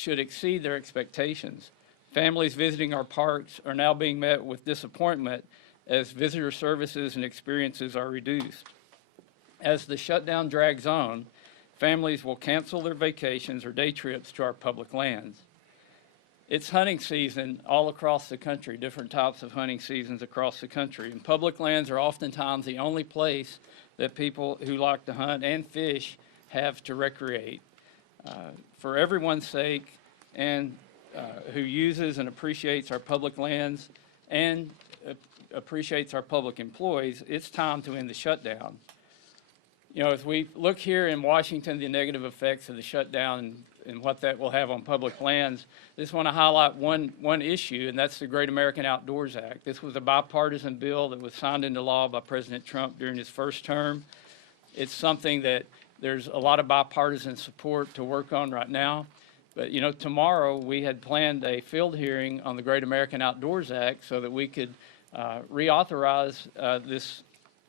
should exceed their expectations. Families visiting our parks are now being met with disappointment as visitor services and experiences are reduced. As the shutdown drags on, families will cancel their vacations or day trips to our public lands. It's hunting season all across the country, different types of hunting seasons across the country, and public lands are oftentimes the only place that people who like to hunt and fish have to recreate. For everyone's sake, and who uses and appreciates our public lands and appreciates our public employees, it's time to end the shutdown. You know, as we look here in Washington, the negative effects of the shutdown and what that will have on public lands, I just want to highlight one issue, and that's the Great American Outdoors Act. This was a bipartisan bill that was signed into law by President Trump during his first term. It's something that there's a lot of bipartisan support to work on right now. But, you know, tomorrow we had planned a field hearing on the Great American Outdoors Act so that we could reauthorize this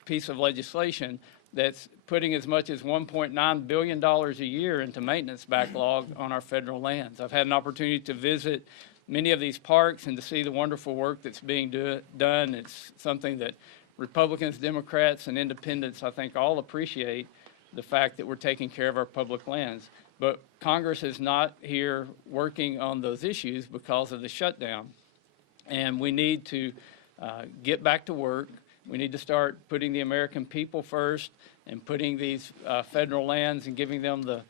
piece of legislation that's putting as much as $1.9 billion a year into maintenance backlog on our federal lands. I've had an opportunity to visit many of these parks and to see the wonderful work that's being done. It's something that Republicans, Democrats, and independents, I think, all appreciate the fact that we're taking care of our public lands. But Congress is not here working on those issues because of the shutdown. And we need to get back to work. We need to start putting the American people first and putting these federal lands and giving them the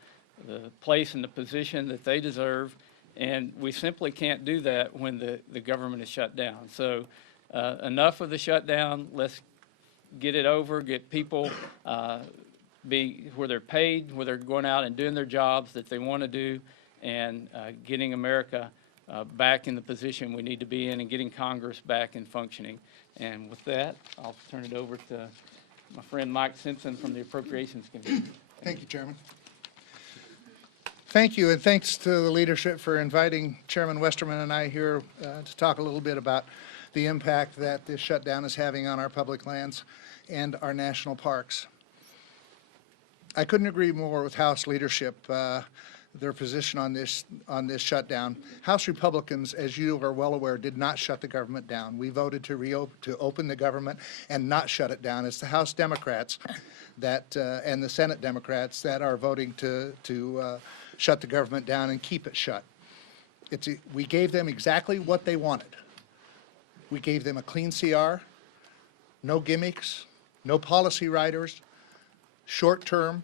place and the position that they deserve. And we simply can't do that when the government is shut down. So enough of the shutdown. Let's get it over, get people where they're paid, where they're going out and doing their jobs that they want to do, and getting America back in the position we need to be in and getting Congress back and functioning. And with that, I'll turn it over to my friend Mike Simpson from the Appropriations Committee. Thank you, Chairman. Thank you, and thanks to the leadership for inviting Chairman Westerman and I here to talk a little bit about the impact that this shutdown is having on our public lands and our national parks. I couldn't agree more with House leadership, their position on this shutdown. House Republicans, as you are well aware, did not shut the government down. We voted to open the government and not shut it down. It's the House Democrats that and the Senate Democrats that are voting to shut the government down and keep it shut. We gave them exactly what they wanted. We gave them a clean CR, no gimmicks, no policy riders, short term.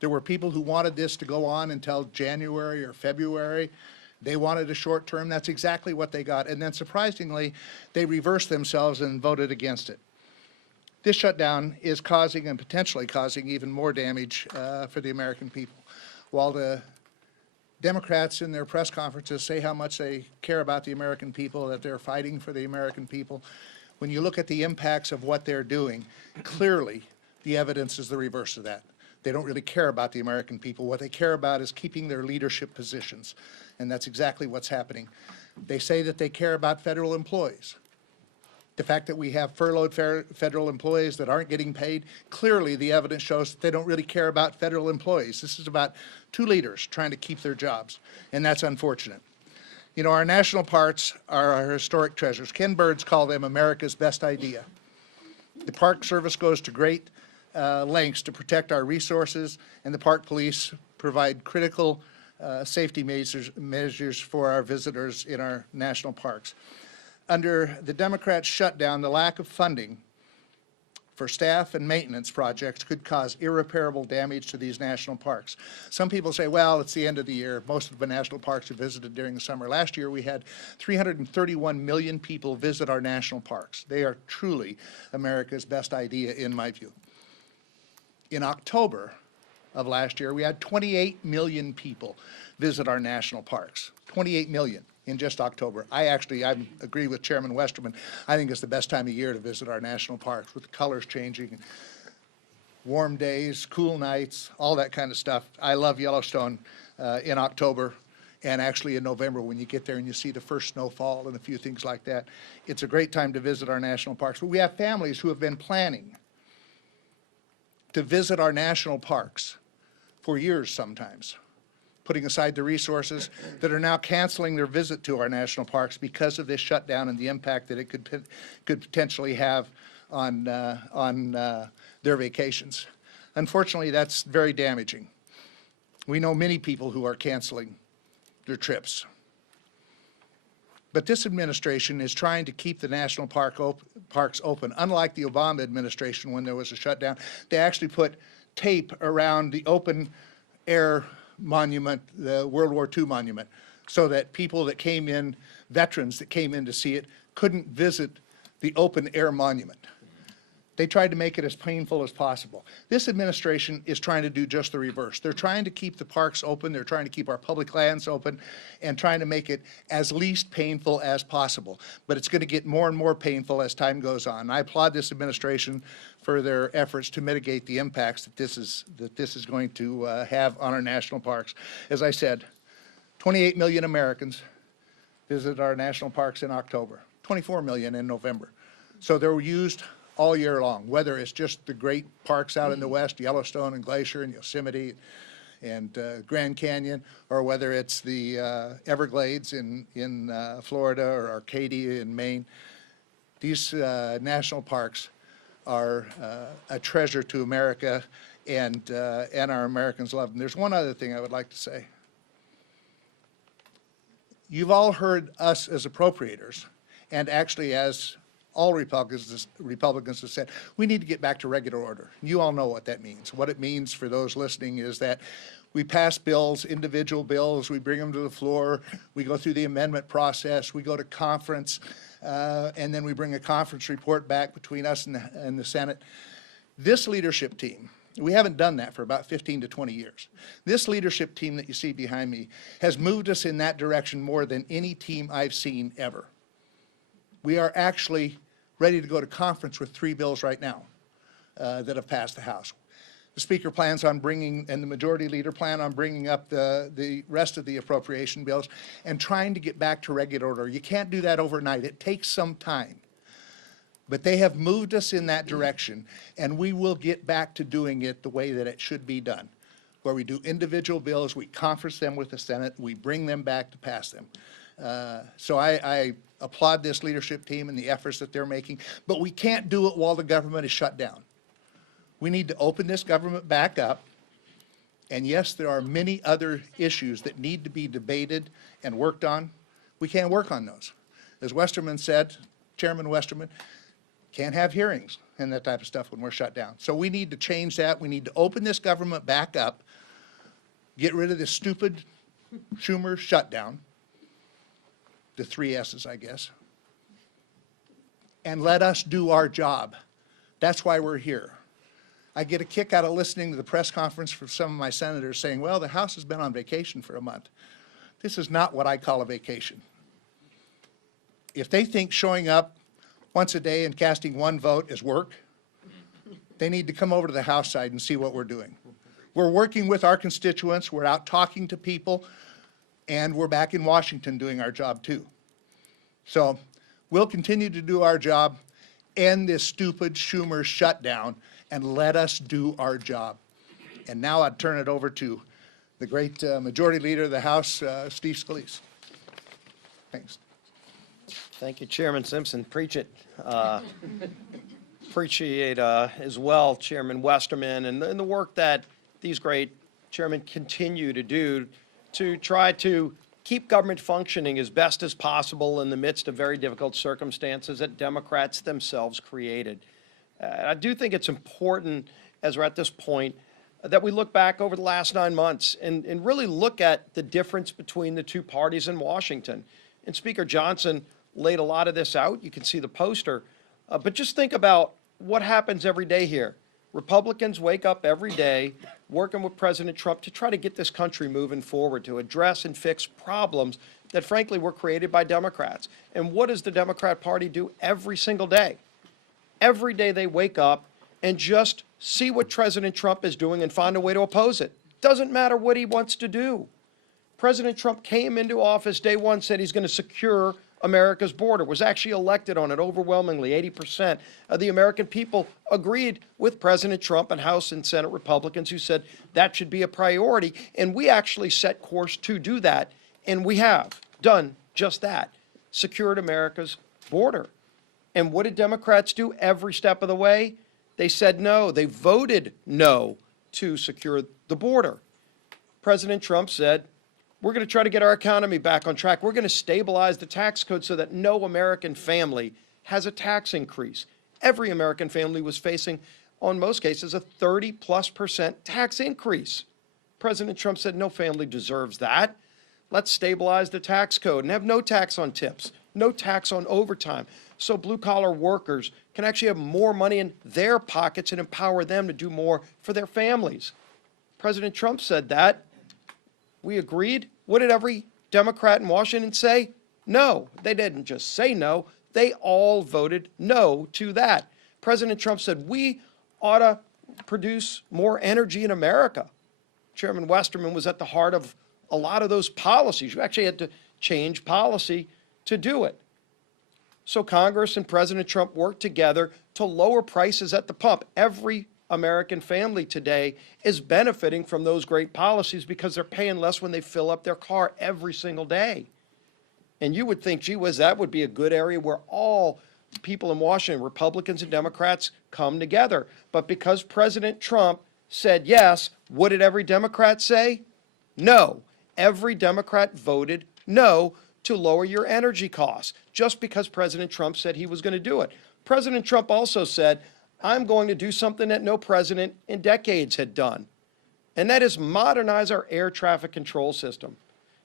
There were people who wanted this to go on until January or February. They wanted a short term. That's exactly what they got. And then surprisingly, they reversed themselves and voted against it. This shutdown is causing and potentially causing even more damage for the American people. While the Democrats in their press conferences say how much they care about the American people, that they're fighting for the American people, when you look at the impacts of what they're doing, clearly the evidence is the reverse of that. They don't really care about the American people. What they care about is keeping their leadership positions, and that's exactly what's happening. They say that they care about federal employees. The fact that we have furloughed federal employees that aren't getting paid, clearly the evidence shows that they don't really care about federal employees. This is about two leaders trying to keep their jobs, and that's unfortunate. You know, our national parks are our historic treasures. Ken Burns called them America's best idea. The Park Service goes to great lengths to protect our resources, and the Park Police provide critical safety measures for our visitors in our national parks. Under the Democrats' shutdown, the lack of funding for staff and maintenance projects could cause irreparable damage to these national parks. Some people say, well, it's the end of the year. Most of the national parks are visited during the summer. Last year, we had 331 million people visit our national parks. They are truly America's best idea, in my view. In October of last year, we had 28 million people visit our national parks. 28 million in just October. I agree with Chairman Westerman. I think it's the best time of year to visit our national parks, with the colors changing, warm days, cool nights, all that kind of stuff. I love Yellowstone in October, and actually in November when you get there and you see the first snowfall and a few things like that. It's a great time to visit our national parks. But we have families who have been planning to visit our national parks for years sometimes, putting aside the resources, that are now canceling their visit to our national parks because of this shutdown and the impact that it could potentially have on their vacations. Unfortunately, that's very damaging. We know many people who are canceling their trips. But this administration is trying to keep the national parks open. Unlike the Obama administration when there was a shutdown, they actually put tape around the open air monument, the World War II monument, so that people that came in, veterans that came in to see it, couldn't visit the open air monument. They tried to make it as painful as possible. This administration is trying to do just the reverse. They're trying to keep the parks open, they're trying to keep our public lands open, and trying to make it as least painful as possible. But it's going to get more and more painful as time goes on. I applaud this administration for their efforts to mitigate the impacts that this is going to have on our national parks. As I said, 28 million Americans visit our national parks in October, 24 million in November. So they're used all year long, whether it's just the great parks out in the west, Yellowstone and Glacier and Yosemite and Grand Canyon, or whether it's the Everglades in Florida or Arcadia in Maine. These national parks are a treasure to America, and our Americans love them. There's one other thing I would like to say. You've all heard us as appropriators, and actually as all Republicans have said, we need to get back to regular order. You all know what that means. What it means for those listening is that we pass bills, individual bills, we bring them to the floor, we go through the amendment process, we go to conference, and then we bring a conference report back between us and the Senate. This leadership team, we haven't done that for about 15 to 20 years. This leadership team that you see behind me has moved us in that direction more than any team I've seen ever. We are actually ready to go to conference with 3 bills right now that have passed the House. The Speaker plans on bringing, and the Majority Leader plan on bringing up the rest of the appropriation bills and trying to get back to regular order. You can't do that overnight. It takes some time. But they have moved us in that direction, and we will get back to doing it the way that it should be done, where we do individual bills, we conference them with the Senate, we bring them back to pass them. So I applaud this leadership team and the efforts that they're making, but we can't do it while the government is shut down. We need to open this government back up, and yes, there are many other issues that need to be debated and worked on. We can't work on those. As Westerman said, Chairman Westerman, can't have hearings and that type of stuff when we're shut down. So we need to change that. We need to open this government back up, get rid of this stupid Schumer shutdown, the 3 S's, I guess, and let us do our job. That's why we're here. I get a kick out of listening to the press conference from some of my senators saying, well, the House has been on vacation for a month. This is not what I call a vacation. If they think showing up once a day and casting 1 vote is work, they need to come over to the House side and see what we're doing. We're working with our constituents, we're out talking to people, and we're back in Washington doing our job too. So we'll continue to do our job, end this stupid Schumer shutdown, and let us do our job. And now I'd turn it over to the great Majority Leader of the House, Steve Scalise. Thanks. Thank you, Chairman Simpson. Preach it. Appreciate as well Chairman Westerman and the work that these great chairmen continue to do to try to keep government functioning as best as possible in the midst of very difficult circumstances that Democrats themselves created. I do think it's important, as we're at this point, that we look back over the last 9 months and really look at the difference between the 2 parties in Washington. And Speaker Johnson laid a lot of this out. You can see the poster. But just think about what happens every day here. Republicans wake up every day working with President Trump to try to get this country moving forward, to address and fix problems that frankly were created by Democrats. And what does the Democrat Party do every single day? Every day they wake up and just see what President Trump is doing and find a way to oppose it. Doesn't matter what he wants to do. President Trump came into office day one, said he's going to secure America's border, was actually elected on it overwhelmingly. 80% of the American people agreed with President Trump and House and Senate Republicans who said that should be a priority. And we actually set course to do that, and we have done just that, secured America's border. And what did Democrats do every step of the way? They said no. They voted no to secure the border. President Trump said, we're going to try to get our economy back on track. We're going to stabilize the tax code so that no American family has a tax increase. Every American family was facing, on most cases, a 30+% tax increase. President Trump said no family deserves that. Let's stabilize the tax code and have no tax on tips, no tax on overtime, so blue-collar workers can actually have more money in their pockets and empower them to do more for their families. President Trump said that. We agreed. What did every Democrat in Washington say? No. They didn't just say no. They all voted no to that. President Trump said we ought to produce more energy in America. Chairman Westerman was at the heart of a lot of those policies. You actually had to change policy to do it. So Congress and President Trump worked together to lower prices at the pump. Every American family today is benefiting from those great policies because they're paying less when they fill up their car every single day. And you would think, gee whiz, that would be a good area where all people in Washington, Republicans and Democrats, come together. But because President Trump said yes, what did every Democrat say? No. Every Democrat voted no to lower your energy costs, just because President Trump said he was going to do it. President Trump also said, I'm going to do something that no president in decades had done, and that is modernize our air traffic control system.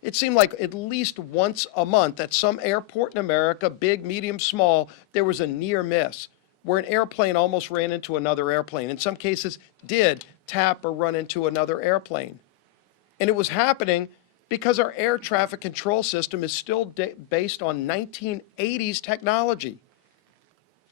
It seemed like at least once a month at some airport in America, big, medium, small, there was a near miss where an airplane almost ran into another airplane. In some cases, did tap or run into another airplane. And it was happening because our air traffic control system is still based on 1980s technology.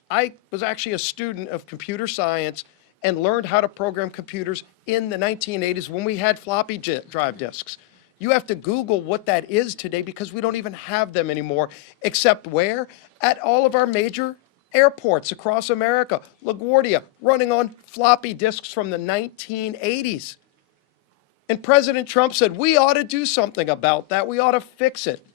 I was actually a student of computer science and learned how to program computers in the 1980s when we had floppy drive disks. You have to Google what that is today because we don't even have them anymore, except where? At all of our major airports across America. LaGuardia running on floppy disks from the 1980s. And President Trump said, we ought to do something about that. We ought to fix it.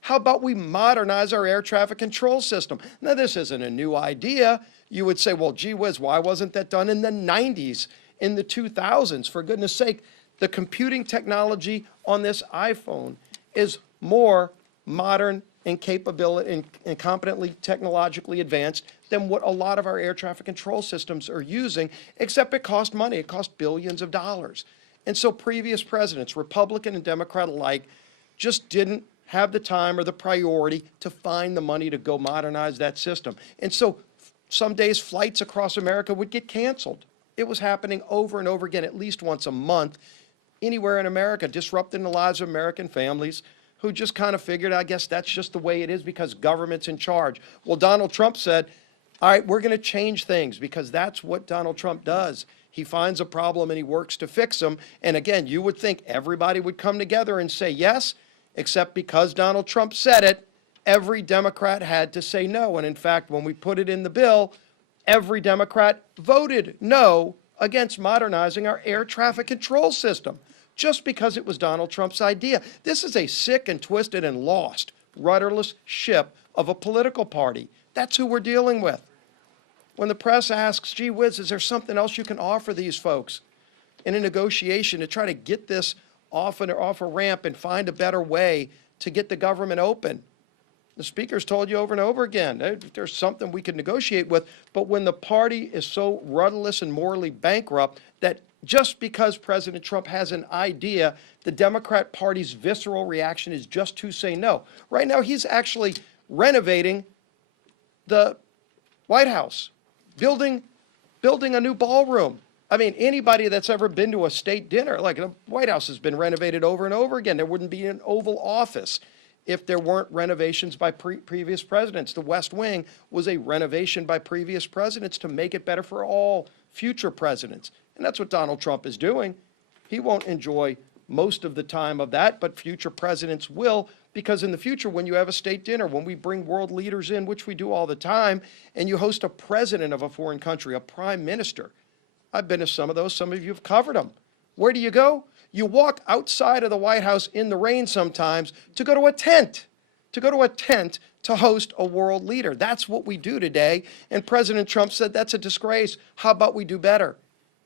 How about we modernize our air traffic control system? Now, this isn't a new idea. You would say, well, gee whiz, why wasn't that done in the 90s, in the 2000s? For goodness sake, the computing technology on this iPhone is more modern and capability and competently technologically advanced than what a lot of our air traffic control systems are using, except it cost money. It cost billions of dollars. And so previous presidents, Republican and Democrat alike, just didn't have the time or the priority to find the money to go modernize that system. And so some days flights across America would get canceled. It was happening over and over again, at least once a month, anywhere in America, disrupting the lives of American families who just kind of figured, I guess that's just the way it is because government's in charge. Well, Donald Trump said, all right, we're going to change things because that's what Donald Trump does. He finds a problem and he works to fix them. And again, you would think everybody would come together and say yes, except because Donald Trump said it, every Democrat had to say no. And in fact, when we put it in the bill, every Democrat voted no against modernizing our air traffic control system, just because it was Donald Trump's idea. This is a sick and twisted and lost, rudderless ship of a political party. That's who we're dealing with. When the press asks, gee whiz, is there something else you can offer these folks in a negotiation to try to get this off a ramp and find a better way to get the government open? The speaker's told you over and over again, there's something we could negotiate with, but when the party is so rudderless and morally bankrupt that just because President Trump has an idea, the Democrat Party's visceral reaction is just to say no. Right now, he's actually renovating the White House, building a new ballroom. I mean, anybody that's ever been to a state dinner, like the White House has been renovated over and over again. There wouldn't be an Oval Office if there weren't renovations by previous presidents. The West Wing was a renovation by previous presidents to make it better for all future presidents. And that's what Donald Trump is doing. He won't enjoy most of the time of that, but future presidents will, Because in the future, when you have a state dinner, when we bring world leaders in, which we do all the time, and you host a president of a foreign country, a prime minister, I've been to some of those, some of you have covered them. Where do you go? You walk outside of the White House in the rain sometimes to go to a tent, to host a world leader. That's what we do today, and President Trump said that's a disgrace. How about we do better?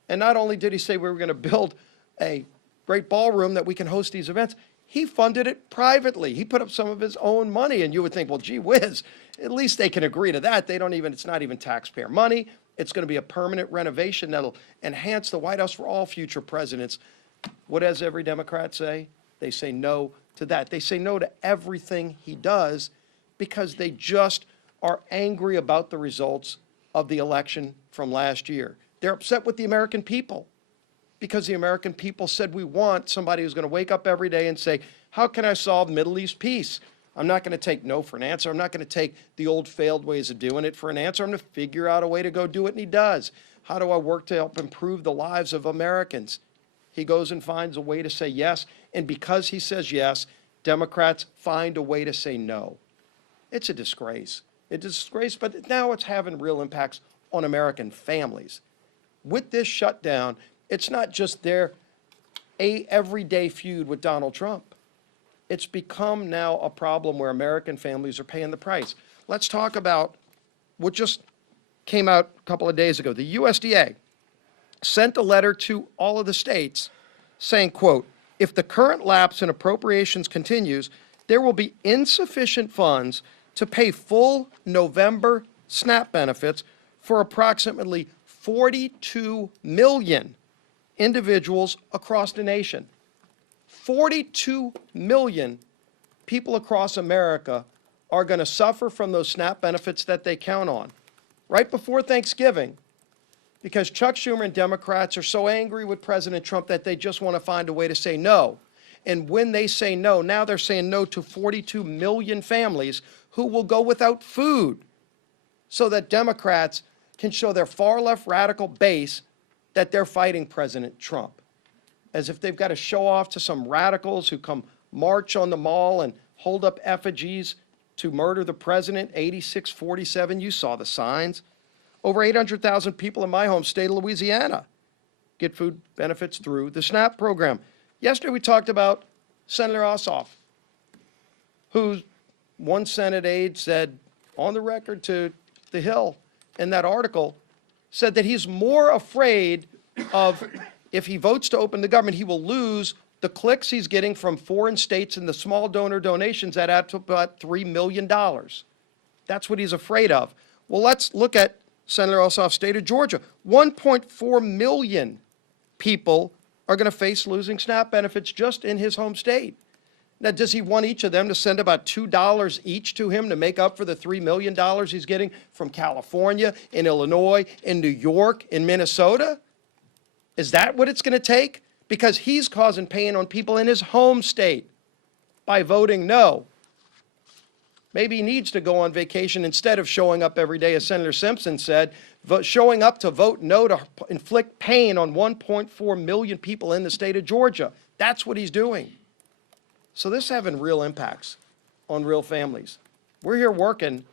And not only did he say we were going to build a great ballroom that we can host these events, he funded it privately. He put up some of his own money, and you would think, well, gee whiz, at least they can agree to that. It's not even taxpayer money. It's going to be a permanent renovation that'll enhance the White House for all future presidents. What does every Democrat say? They say no to that. They say no to everything he does because they just are angry about the results of the election from last year. They're upset with the American people, because the American people said we want somebody who's going to wake up every day and say, how can I solve Middle East peace? I'm not going to take no for an answer. I'm not going to take the old failed ways of doing it for an answer. I'm going to figure out a way to go do it, and he does. How do I work to help improve the lives of Americans? He goes and finds a way to say yes, and because he says yes, Democrats find a way to say no. It's a disgrace. It's a disgrace, but now it's having real impacts on American families. With this shutdown, it's not just their everyday feud with Donald Trump. It's become now a problem where American families are paying the price. Let's talk about what just came out a couple of days ago. The USDA sent a letter to all of the states saying, quote, if the current lapse in appropriations continues, there will be insufficient funds to pay full November SNAP benefits for approximately 42 million individuals across the nation. 42 million people across America are going to suffer from those SNAP benefits that they count on right before Thanksgiving, because Chuck Schumer and Democrats are so angry with President Trump that they just want to find a way to say no. And when they say no, now they're saying no to 42 million families who will go without food, so that Democrats can show their far left radical base that they're fighting President Trump, as if they've got to show off to some radicals who come march on the mall and hold up effigies to murder the president, 8647. You saw the signs. Over 800,000 people in my home state of Louisiana get food benefits through the SNAP program. Yesterday we talked about Senator Ossoff, who one Senate aide said on the record to The Hill in that article, said that he's more afraid of, if he votes to open the government, he will lose the clicks he's getting from foreign states and the small donor donations that add to about $3 million. That's what he's afraid of. Well, let's look at Senator Ossoff's state of Georgia. 1.4 million people are going to face losing SNAP benefits just in his home state. Now, does he want each of them to send about $2 each to him to make up for the $3 million he's getting from California, in Illinois, in New York, in Minnesota? Is that what it's going to take? Because he's causing pain on people in his home state by voting no. Maybe he needs to go on vacation instead of showing up every day, as Senator Simpson said, showing up to vote no to inflict pain on 1.4 million people in the state of Georgia. That's what he's doing. So this is having real impacts on real families. We're here working,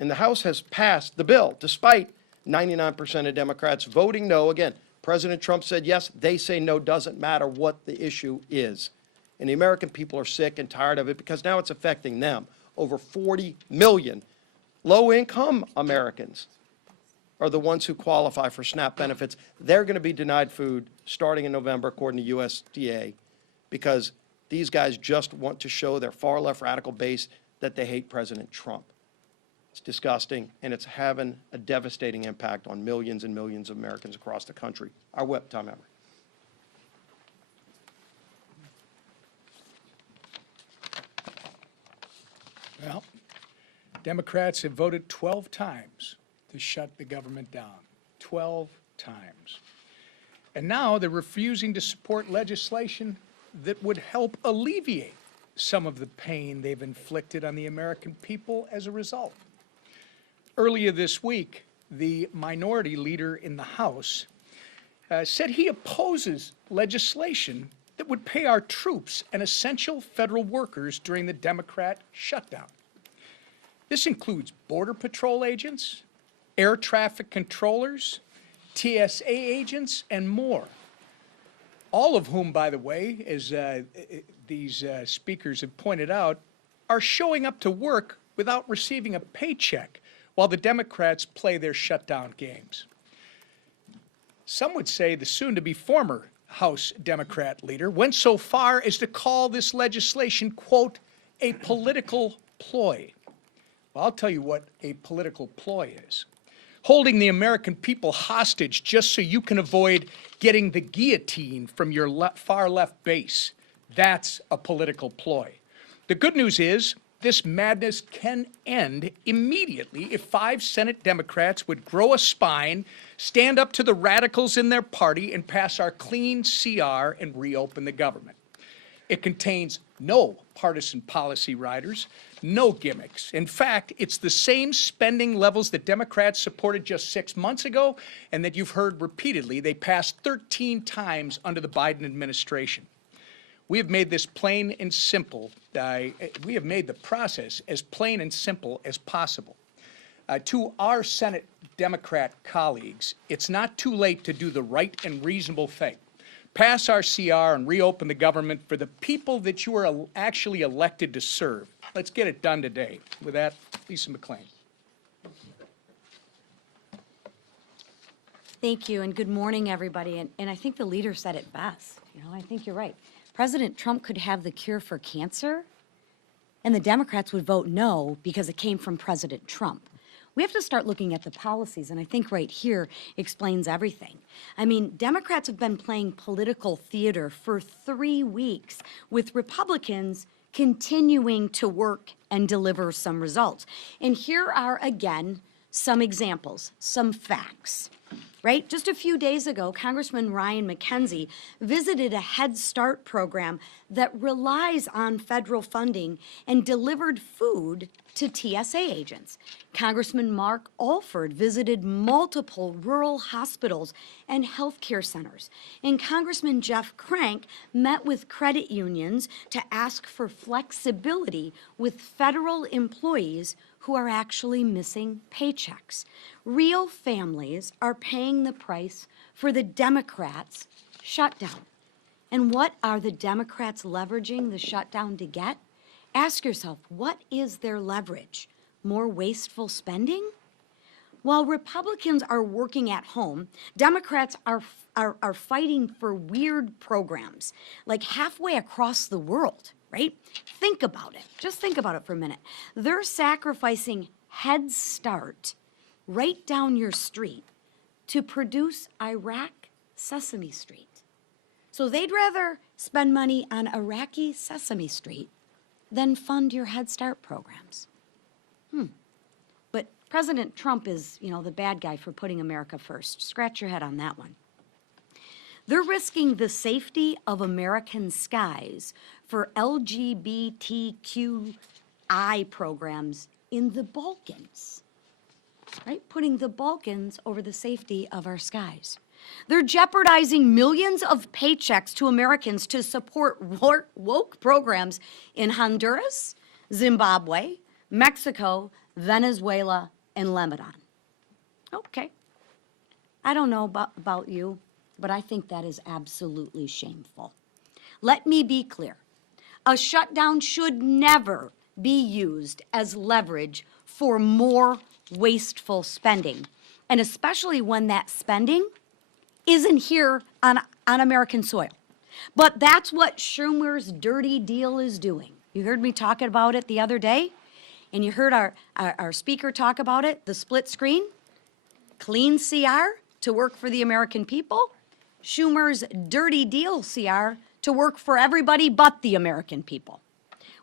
and the House has passed the bill, despite 99% of Democrats voting no. Again, President Trump said yes, they say no, doesn't matter what the issue is. And the American people are sick and tired of it, because now it's affecting them. Over 40 million low-income Americans are the ones who qualify for SNAP benefits. They're going to be denied food starting in November, according to USDA, because these guys just want to show their far left radical base that they hate President Trump. It's disgusting, and it's having a devastating impact on millions and millions of Americans across the country. Our whip, Tom Emmer. Well, Democrats have voted 12 times to shut the government down. 12 times. And now they're refusing to support legislation that would help alleviate some of the pain they've inflicted on the American people as a result. Earlier this week, the minority leader in the House said he opposes legislation that would pay our troops and essential federal workers during the Democrat shutdown. This includes Border Patrol agents, air traffic controllers, TSA agents, and more. All of whom, by the way, as these speakers have pointed out, are showing up to work without receiving a paycheck while the Democrats play their shutdown games. Some would say the soon-to-be former House Democrat leader went so far as to call this legislation, quote, a political ploy. Well, I'll tell you what a political ploy is. Holding the American people hostage just so you can avoid getting the guillotine from your far left base. That's a political ploy. The good news is this madness can end immediately if 5 Senate Democrats would grow a spine, stand up to the radicals in their party, and pass our clean CR and reopen the government. It contains no partisan policy riders, no gimmicks. In fact, it's the same spending levels that Democrats supported just 6 months ago and that you've heard repeatedly they passed 13 times under the Biden administration. We have made this plain and simple. We have made the process as plain and simple as possible. To our Senate Democrat colleagues, it's not too late to do the right and reasonable thing. Pass our CR and reopen the government for the people that you are actually elected to serve. Let's get it done today. With that, Lisa McClain. Thank you, and good morning, everybody. And I think the leader said it best. You know, I think you're right. President Trump could have the cure for cancer, and the Democrats would vote no because it came from President Trump. We have to start looking at the policies, and I think right here explains everything. I mean, Democrats have been playing political theater for 3 weeks with Republicans continuing to work and deliver some results. And here are, again, some examples, some facts. Right? Just a few days ago, Congressman Ryan McKenzie visited a Head Start program that relies on federal funding and delivered food to TSA agents. Congressman Mark Alford visited multiple rural hospitals and healthcare centers. And Congressman Jeff Crank met with credit unions to ask for flexibility with federal employees who are actually missing paychecks. Real families are paying the price for the Democrats' shutdown. And what are the Democrats leveraging the shutdown to get? Ask yourself, what is their leverage? More wasteful spending? While Republicans are working at home, Democrats are fighting for weird programs, like halfway across the world, right? Think about it. Just think about it for a minute. They're sacrificing Head Start right down your street to produce Iraq Sesame Street. So they'd rather spend money on Iraqi Sesame Street than fund your Head Start programs. But President Trump is, you know, the bad guy for putting America first. Scratch your head on that one. They're risking the safety of American skies for LGBTQI programs in the Balkans, right? Putting the Balkans over the safety of our skies. They're jeopardizing millions of paychecks to Americans to support woke programs in Honduras, Zimbabwe, Mexico, Venezuela, and Lebanon. Okay. I don't know about you, but I think that is absolutely shameful. Let me be clear. A shutdown should never be used as leverage for more wasteful spending, and especially when that spending isn't here on American soil. But that's what Schumer's dirty deal is doing. You heard me talking about it the other day, and you heard our speaker talk about it, the split screen, clean CR to work for the American people, Schumer's dirty deal CR to work for everybody but the American people.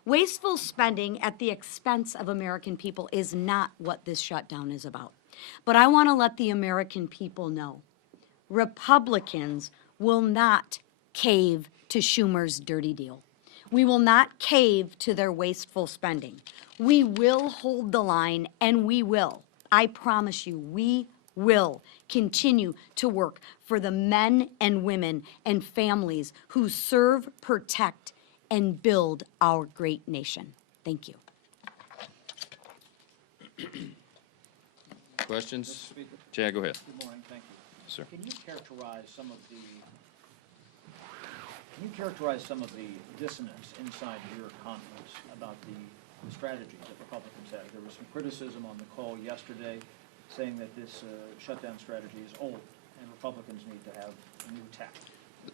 Wasteful spending at the expense of American people is not what this shutdown is about. But I want to let the American people know Republicans will not cave to Schumer's dirty deal. We will not cave to their wasteful spending. We will hold the line, and we will. I promise you, we will continue to work for the men and women and families who serve, protect, and build our great nation. Thank you. Questions? Chad, go ahead. Good morning, thank you. Sir. Can you characterize some of the dissonance inside your conference about the strategies that Republicans have? There was some criticism on the call yesterday saying that this shutdown strategy is old and Republicans need to have a new tack.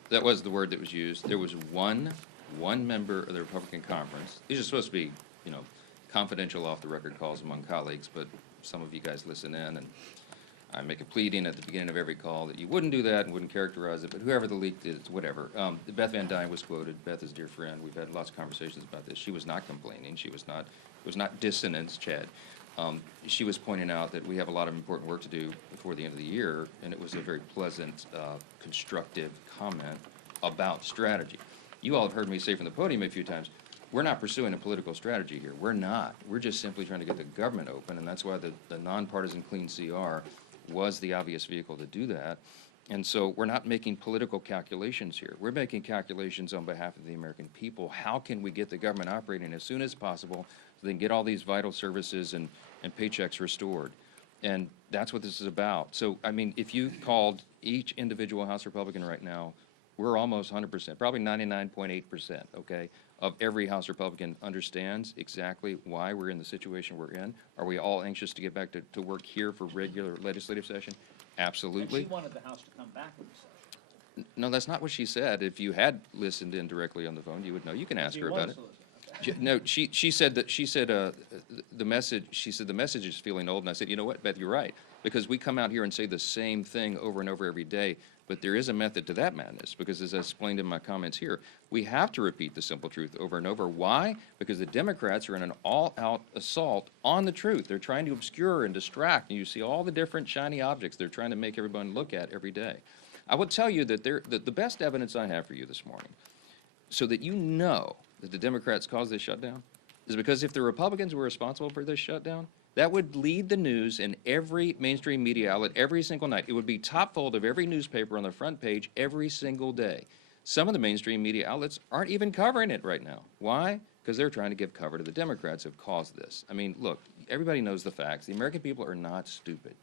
That was the word that was used. There was one member of the Republican conference. These are supposed to be, you know, confidential off-the-record calls among colleagues, but some of you guys listen in, and I make a pleading at the beginning of every call that you wouldn't do that and wouldn't characterize it, but whoever the leak is, whatever. Beth Van Dyne was quoted. Beth is a dear friend. We've had lots of conversations about this. She was not complaining. It was not dissonance, Chad. She was pointing out that we have a lot of important work to do before the end of the year, and it was a very pleasant, constructive comment about strategy. You all have heard me say from the podium a few times, we're not pursuing a political strategy here. We're not. We're just simply trying to get the government open, and that's why the nonpartisan Clean CR was the obvious vehicle to do that. And so we're not making political calculations here. We're making calculations on behalf of the American people. How can we get the government operating as soon as possible so they can get all these vital services and paychecks restored? And that's what this is about. So, I mean, if you called each individual House Republican right now, we're almost 100%, probably 99.8%, okay, of every House Republican understands exactly why we're in the situation we're in. Are we all anxious to get back to work here for regular legislative session? And Absolutely. she wanted the House to come back in the session. No, that's not what she said. If you had listened in directly on the phone, you would know. You can ask her about it. No, she said the message is feeling old, and I said, you know what, Beth, you're right, because we come out here and say the same thing over and over every day, but there is a method to that madness, because as I explained in my comments here, we have to repeat the simple truth over and over. Why? Because the Democrats are in an all-out assault on the truth. They're trying to obscure and distract, and you see all the different shiny objects they're trying to make everyone look at every day. I will tell you that the best evidence I have for you this morning, so that you know that the Democrats caused this shutdown, is because if the Republicans were responsible for this shutdown, that would lead the news in every mainstream media outlet every single night. It would be top fold of every newspaper on the front page every single day. Some of the mainstream media outlets aren't even covering it right now. Why? Because they're trying to give cover to the Democrats who have caused this. I mean, look, everybody knows the facts. The American people are not stupid.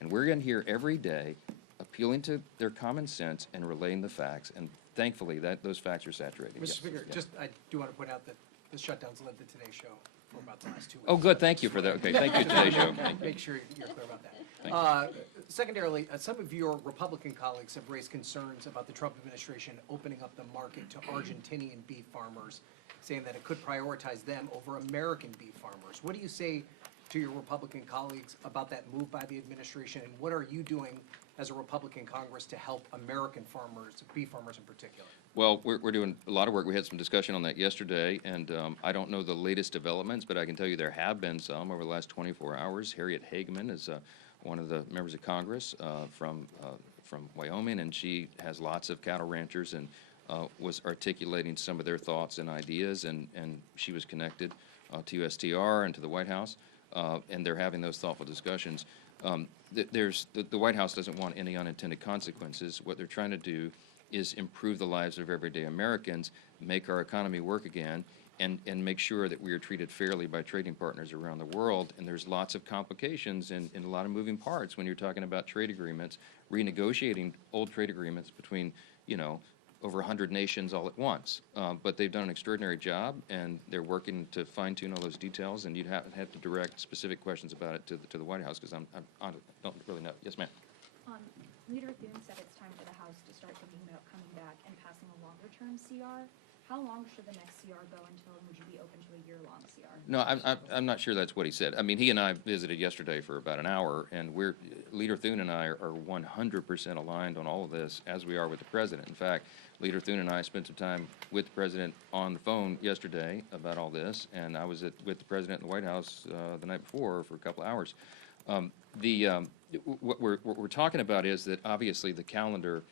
And we're in here every day appealing to their common sense and relaying the facts, and thankfully those facts are saturated. Mr. Yes. Speaker, I do want to point out that the shutdown's led the Today Show for about the last 2 weeks. Oh, good, thank you for that. Okay, thank you, Today Show. Thank you. Make sure you're clear about that. Thank you. Secondarily, some of your Republican colleagues have raised concerns about the Trump administration opening up the market to Argentinian beef farmers, saying that it could prioritize them over American beef farmers. What do you say to your Republican colleagues about that move by the administration, and what are you doing as a Republican Congress to help American farmers, beef farmers in particular? Well, we're doing a lot of work. We had some discussion on that yesterday, and I don't know the latest developments, but I can tell you there have been some over the last 24 hours. Harriet Hageman is one of the members of Congress from Wyoming, and she has lots of cattle ranchers and was articulating some of their thoughts and ideas, and she was connected to USTR and to the White House, and they're having those thoughtful discussions. The White House doesn't want any unintended consequences. What they're trying to do is improve the lives of everyday Americans, make our economy work again, and make sure that we are treated fairly by trading partners around the world. And there's lots of complications and a lot of moving parts when you're talking about trade agreements, renegotiating old trade agreements between, you know, over 100 nations all at once. But they've done an extraordinary job, and they're working to fine-tune all those details, and you'd have to direct specific questions about it to the White House, because I don't really know. Yes, ma'am. Leader Thune said it's time for the House to start thinking about coming back and passing a longer-term CR. How long should the next CR go until, and would you be open to a year-long CR? No, I'm not sure that's what he said. I mean, he and I visited yesterday for about an hour, and Leader Thune and I are 100% aligned on all of this, as we are with the President. In fact, Leader Thune and I spent some time with the President on the phone yesterday about all this, and I was with the President in the White House the night before for a couple of hours. What we're talking about is that obviously the calendar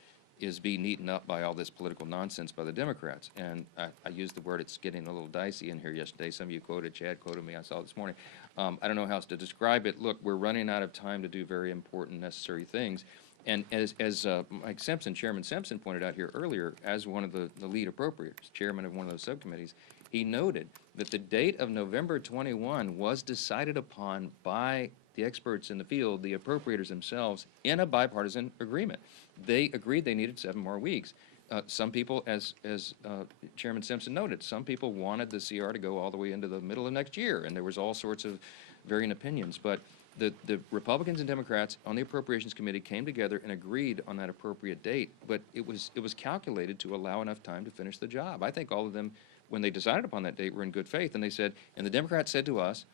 is being eaten up by all this political nonsense by the Democrats. And I used the word, it's getting a little dicey in here yesterday. Some of you quoted, Chad quoted me, I saw it this morning. I don't know how else to describe it. Look, we're running out of time to do very important, necessary things. And as Mike Simpson, Chairman Simpson pointed out here earlier, as one of the lead appropriators, chairman of one of those subcommittees, he noted that the date of November 21 was decided upon by the experts in the field, the appropriators themselves, in a bipartisan agreement. They agreed they needed 7 more weeks. Some people, as Chairman Simpson noted, some people wanted the CR to go all the way into the middle of next year, and there was all sorts of varying opinions. But the Republicans and Democrats on the Appropriations Committee came together and agreed on that appropriate date, but it was calculated to allow enough time to finish the job. I think all of them, when they decided upon that date, were in good faith, and they said, and the Democrats said to us,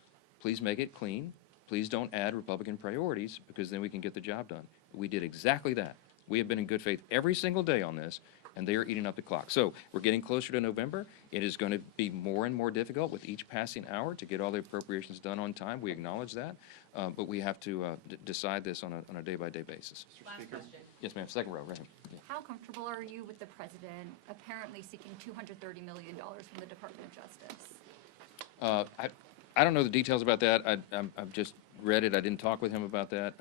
please make it clean, please don't add Republican priorities, because then we can get the job done. We did exactly that. We have been in good faith every single day on this, and they are eating up the clock. So we're getting closer to November. It is going to be more and more difficult with each passing hour to get all the appropriations done on time. We acknowledge that, but we have to decide this on a day-by-day basis. Last question. Yes, ma'am. Second row, right here. Yeah. How comfortable are you with the president apparently seeking $230 million from the Department of Justice? I don't know the details about that. I've just read it. I didn't talk with him about that.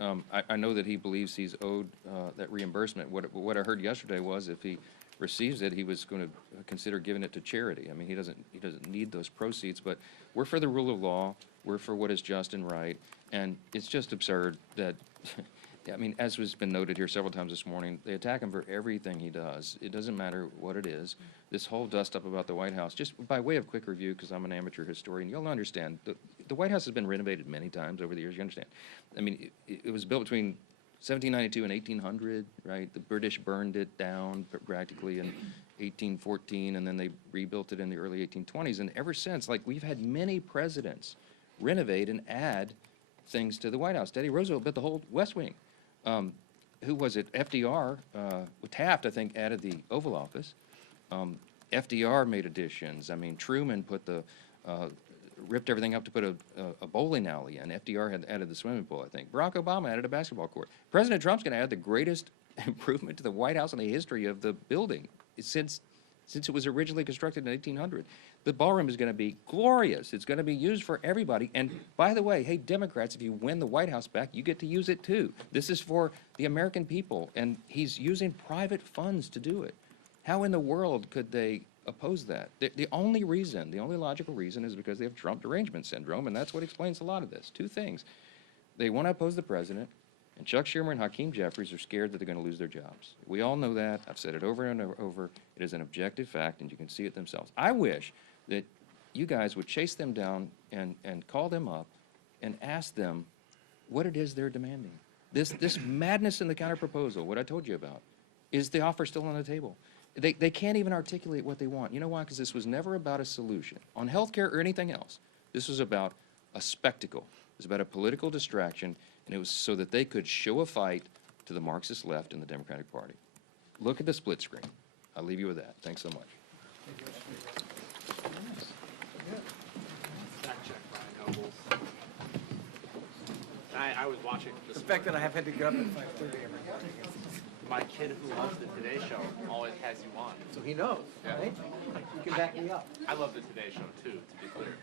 I know that he believes he's owed that reimbursement. What I heard yesterday was if he receives it, he was going to consider giving it to charity. I mean, he doesn't need those proceeds, but we're for the rule of law. We're for what is just and right, and it's just absurd that. I mean, as has been noted here several times this morning, they attack him for everything he does. It doesn't matter what it is. This whole dust-up about the White House, just by way of quick review, because I'm an amateur historian, you'll understand, the White House has been renovated many times over the years, you understand. I mean, it was built between 1792 and 1800, right? The British burned it down practically in 1814, and then they rebuilt it in the early 1820s. And ever since, like, we've had many presidents renovate and add things to the White House. Teddy Roosevelt built the whole West Wing. Who was it? FDR, Taft, I think, added the Oval Office. FDR made additions. I mean, Truman put ripped everything up to put a bowling alley in. FDR had added the swimming pool, I think. Barack Obama added a basketball court. President Trump's going to add the greatest improvement to the White House in the history of the building since it was originally constructed in 1800. The ballroom is going to be glorious. It's going to be used for everybody. And by the way, hey, Democrats, if you win the White House back, you get to use it too. This is for the American people, and he's using private funds to do it. How in the world could they oppose that? The only reason, the only logical reason is because they have Trump derangement syndrome, and that's what explains a lot of this. 2 things. They want to oppose the president, and Chuck Schumer and Hakeem Jeffries are scared that they're going to lose their jobs. We all know that. I've said it over and over. It is an objective fact, and you can see it themselves. I wish that you guys would chase them down and call them up and ask them what it is they're demanding. This madness in the counterproposal, what I told you about, is the offer still on the table? They can't even articulate what they want. You know why? Because this was never about a solution on health care or anything else. This was about a spectacle. It was about a political distraction, and it was so that they could show a fight to the Marxist left in the Democratic Party. Look at the split screen. I'll leave you with that. Thanks so much. Fact check, Brian Nobles. I was watching The fact that I have had to get up at 5:30 every morning, my kid who loves the Today Show always has you on. so he knows, right? You can back me up. I love the Today Show too, to be clear.